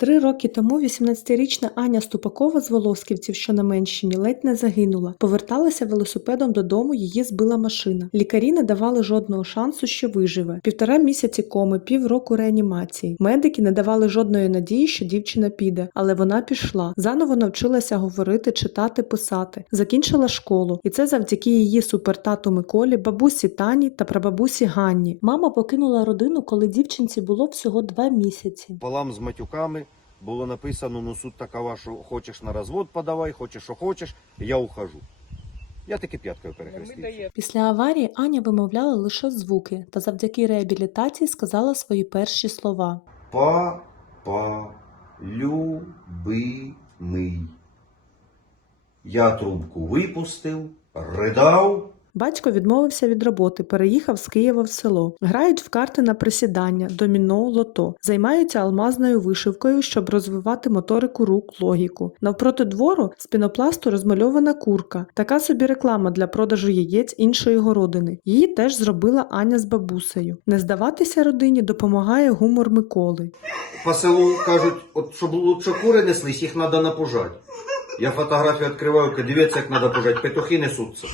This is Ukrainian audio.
Три роки тому 18-річна Аня Ступакова з Волосківців, що на Менщині, ледь не загинула. Поверталася велосипедом додому, її збила машина. Лікарі не давали жодного шансу, що виживе. Півтора місяці коми, півроку реанімації. Медики не давали жодної надії, що дівчина піде, але вона пішла. Заново навчилася говорити, читати, писати. Закінчила школу, і це завдяки її супертату Миколі, бабусі Тані та прабабусі Ганні. Мама покинула родину, коли дівчинці було всього два місяці. Пополам з матюками було написано, ну суть такова, що хочеш на розвод подавай, хочеш, що хочеш, я ухожу. Я таки п'яткою перехрестився. Після аварії Аня вимовляла лише звуки та завдяки реабілітації сказала свої перші слова. Папа любимий. Я трубку випустив, ридав. Батько відмовився від роботи, переїхав з Києва в село. Грають в карти на присідання, доміно, лото. Займаються алмазною вишивкою, щоб розвивати моторику рук, логіку. Навпроти двору з пінопласту розмальована курка. Така собі реклама для продажу яєць іншої городини. Її теж зробила Аня з бабусею. Не здаватися родині допомагає гумор Миколи. По селу кажуть, от щоб лучше кури неслись, їх треба напужати. Я фотографию открываю, дивіться, як треба пужати, петухи несуться.